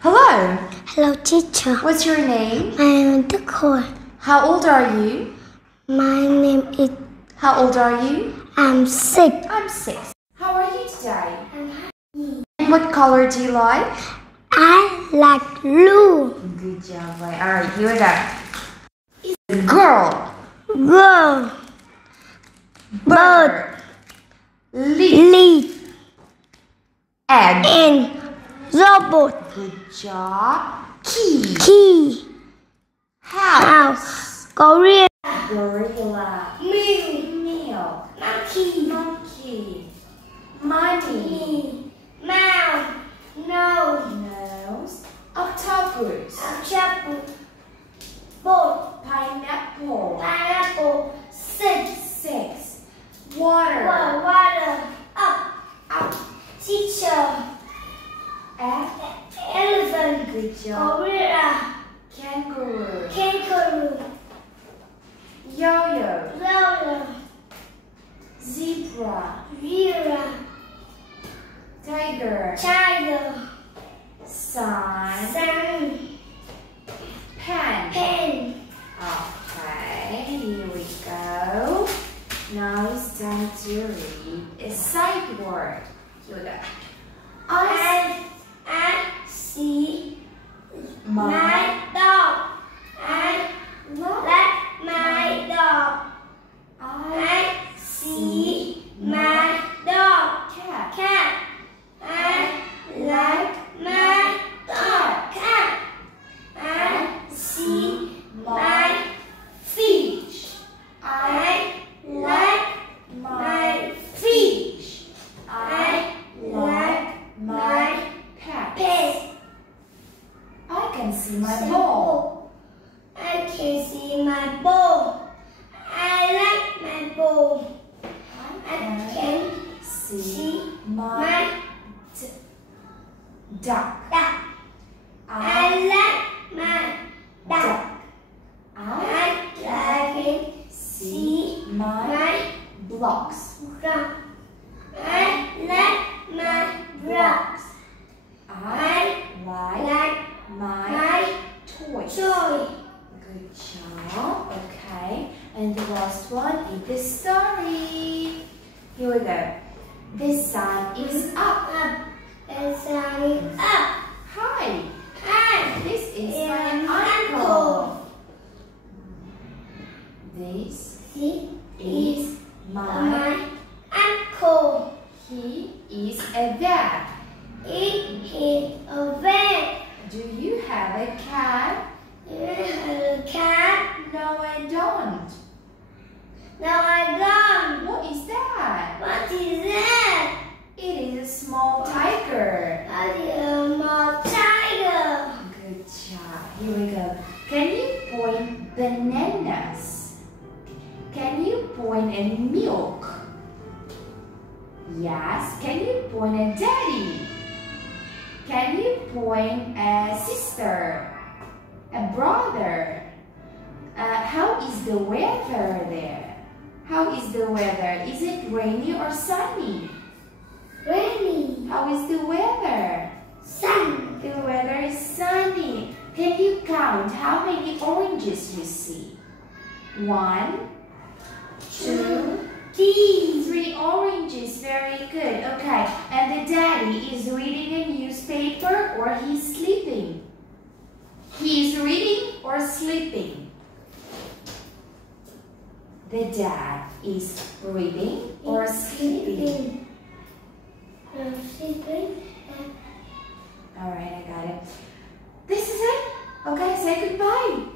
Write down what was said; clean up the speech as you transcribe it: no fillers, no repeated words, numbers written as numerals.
Hello. Hello, teacher. What's your name? My name is Khôi. How old are you? My name is. How old are you? I'm 6. I'm 6. How are you today? I'm happy. And what color do you like? I like blue. Good job. Alright, here we go. Girl. Girl. Bird. Leaf. Leaf. Egg. And robot. Good job. Key. Key. House. Gorilla. Gorilla. Meal. Monkey. Monkey. Money. Mouse. Nose. Octopus. Chapel. Boat. Pineapple. Pineapple. 6. Water. Water. Up. Teacher. Elephant. Good job. Gorilla. Kangaroo. Kangaroo. Yo-yo. Roller. Zebra. Zebra. Tiger. Tiger. Sun. Sun. Pen. Pen. Okay, here we go. Now it's time to read a sight word. Here we go. I see My my dog. I like my dog. I see my dog. cat. Cat. I like my dog. Cat. I see my fish. I like My my fish. I like my pet. Pet. I can see my ball. I can see my ball. I like my ball. I can see my my duck. duck. I like my duck. I I can see my my blocks. duck. I like my blocks. I I like like my my toys. toy. Good job. Okay. And the last one is the story. Here we go. The sun is up. The sun is up. Hi. Hi. This is And my uncle. This He is my. my uncle. He is a vet. He is a vet. Do you have a cat? You have a cat? No, I don't. No, I don't. What is that? What is that? It is a small tiger. What is a small tiger? Good job. Here we go. Can you point bananas? Can you point a milk? Yes. Can you point a daddy? Can you point a sister? A brother? How is the weather there? How is the weather? Is it rainy or sunny? Rainy. How is the weather? Sun. The weather is sunny. Can you count how many oranges you see? 1, 2, 3 oranges. Very good. Okay. And the daddy is reading a newspaper or he's sleeping? He is reading or sleeping? The dad is reading or sleeping? Sleeping. Alright, I got it. This is it. Okay, say goodbye.